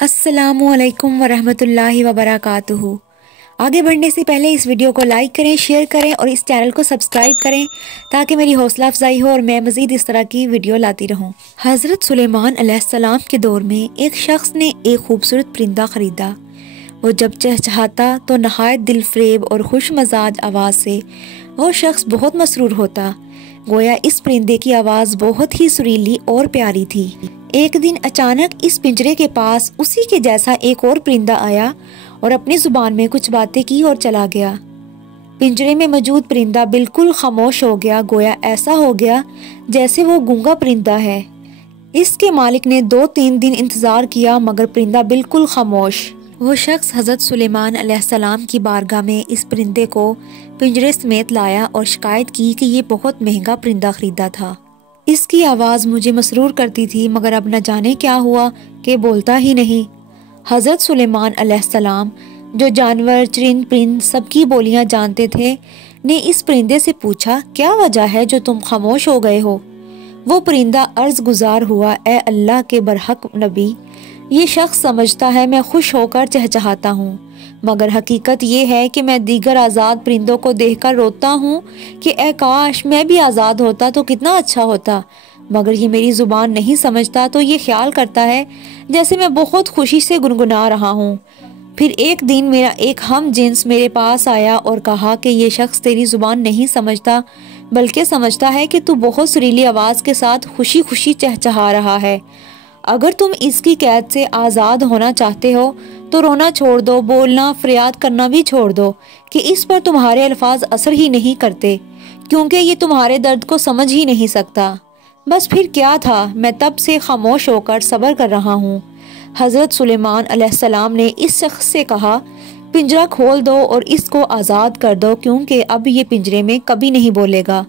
अस्सलामुअलैकुम वरहमतुल्लाहि वबरकातुहू। आगे बढ़ने से पहले इस वीडियो को लाइक करें, शेयर करें और इस चैनल को सब्सक्राइब करें ताकि मेरी हौसला अफजाई हो और मैं मज़ीद इस तरह की वीडियो लाती रहूं। हज़रत सुलेमान अलैहिस्सलाम के दौर में एक शख्स ने एक खूबसूरत परिंदा ख़रीदा। वो जब चहचहाता तो नहायत दिलफरेब और खुश मजाज आवाज़ से वो शख्स बहुत मसरूर होता। गोया इस परिंदे की आवाज़ बहुत ही सुरीली और प्यारी थी। एक दिन अचानक इस पिंजरे के पास उसी के जैसा एक और परिंदा आया और अपनी जुबान में कुछ बातें की और चला गया। पिंजरे में मौजूद परिंदा बिल्कुल खामोश हो गया, गोया ऐसा हो गया जैसे वो गूंगा परिंदा है। इसके मालिक ने 2-3 दिन इंतज़ार किया मगर परिंदा बिल्कुल खामोश। वो शख्स हज़रत सुलेमान अलैहिस्सलाम की बारगाह में इस परिंदे को पिंजरे समेत लाया और शिकायत की कि ये बहुत महंगा परिंदा ख़रीदा था। इसकी आवाज़ मुझे मसरूर करती थी मगर अब न जाने क्या हुआ कि बोलता ही नहीं। हज़रत सुलेमान अलैहिस्सलाम जो जानवर, चरिंद परिंद सबकी बोलियां जानते थे, ने इस परिंदे से पूछा, क्या वजह है जो तुम खामोश हो गए हो? वो परिंदा अर्ज गुजार हुआ, ए अल्लाह के बरहक नबी, ये शख्स समझता है मैं खुश होकर चहचहाता हूँ, मगर हकीकत ये है कि मैं दीगर आज़ाद परिंदों को देखकर रोता हूँ कि ए काश मैं भी आज़ाद होता तो कितना अच्छा होता, मगर ये मेरी ज़ुबान नहीं समझता तो ये ख्याल करता है जैसे मैं बहुत खुशी से गुनगुना रहा हूँ। फिर एक दिन मेरा एक हम जिन्स मेरे पास आया और कहा कि ये शख्स तेरी ज़ुबान नहीं समझता बल्कि समझता है कि तू बहुत सुरीली आवाज़ के साथ खुशी खुशी चहचहा रहा है। अगर तुम इसकी कैद से आज़ाद होना चाहते हो तो रोना छोड़ दो, बोलना फरियाद करना भी छोड़ दो कि इस पर तुम्हारे अल्फाज असर ही नहीं करते क्योंकि ये तुम्हारे दर्द को समझ ही नहीं सकता। बस फिर क्या था, मैं तब से खामोश होकर सब्र कर रहा हूँ। हज़रत सुलेमान अलैहिस्सलाम ने इस शख्स से कहा, पिंजरा खोल दो और इसको आज़ाद कर दो क्योंकि अब ये पिंजरे में कभी नहीं बोलेगा।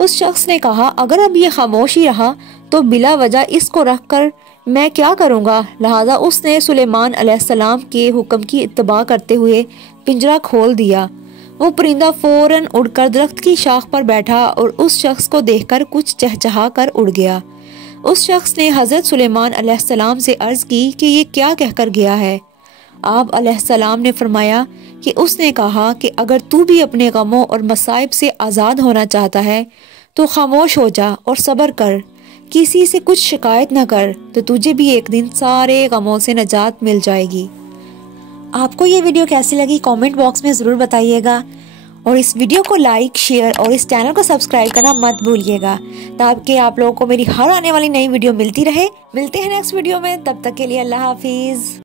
उस शख्स ने कहा, अगर अब ये खामोश ही रहा तो बिला वजह इसको रख कर मैं क्या करूँगा। लिहाजा उसने सुलेमान अलैहिस्सलाम के हुक्म की इत्तबा करते हुए पिंजरा खोल दिया। वो परिंदा फौरन उड़कर दरख्त की शाख पर बैठा और उस शख्स को देखकर कुछ चहचहा कर उड़ गया। उस शख्स ने हज़रत सुलेमान अलैहिस्सलाम से अर्ज़ की कि ये क्या कहकर गया है। आप अलैहिस्सलाम ने फरमाया कि उसने कहा कि अगर तू भी अपने गमों और मसाइब से आज़ाद होना चाहता है तो खामोश हो जा और सब्र कर, किसी से कुछ शिकायत न कर, तो तुझे भी एक दिन सारे गमों से नजात मिल जाएगी। आपको ये वीडियो कैसी लगी कमेंट बॉक्स में ज़रूर बताइएगा और इस वीडियो को लाइक, शेयर और इस चैनल को सब्सक्राइब करना मत भूलिएगा ताकि आप लोगों को मेरी हर आने वाली नई वीडियो मिलती रहे। मिलते हैं नेक्स्ट वीडियो में, तब तक के लिए अल्लाह हाफिज़।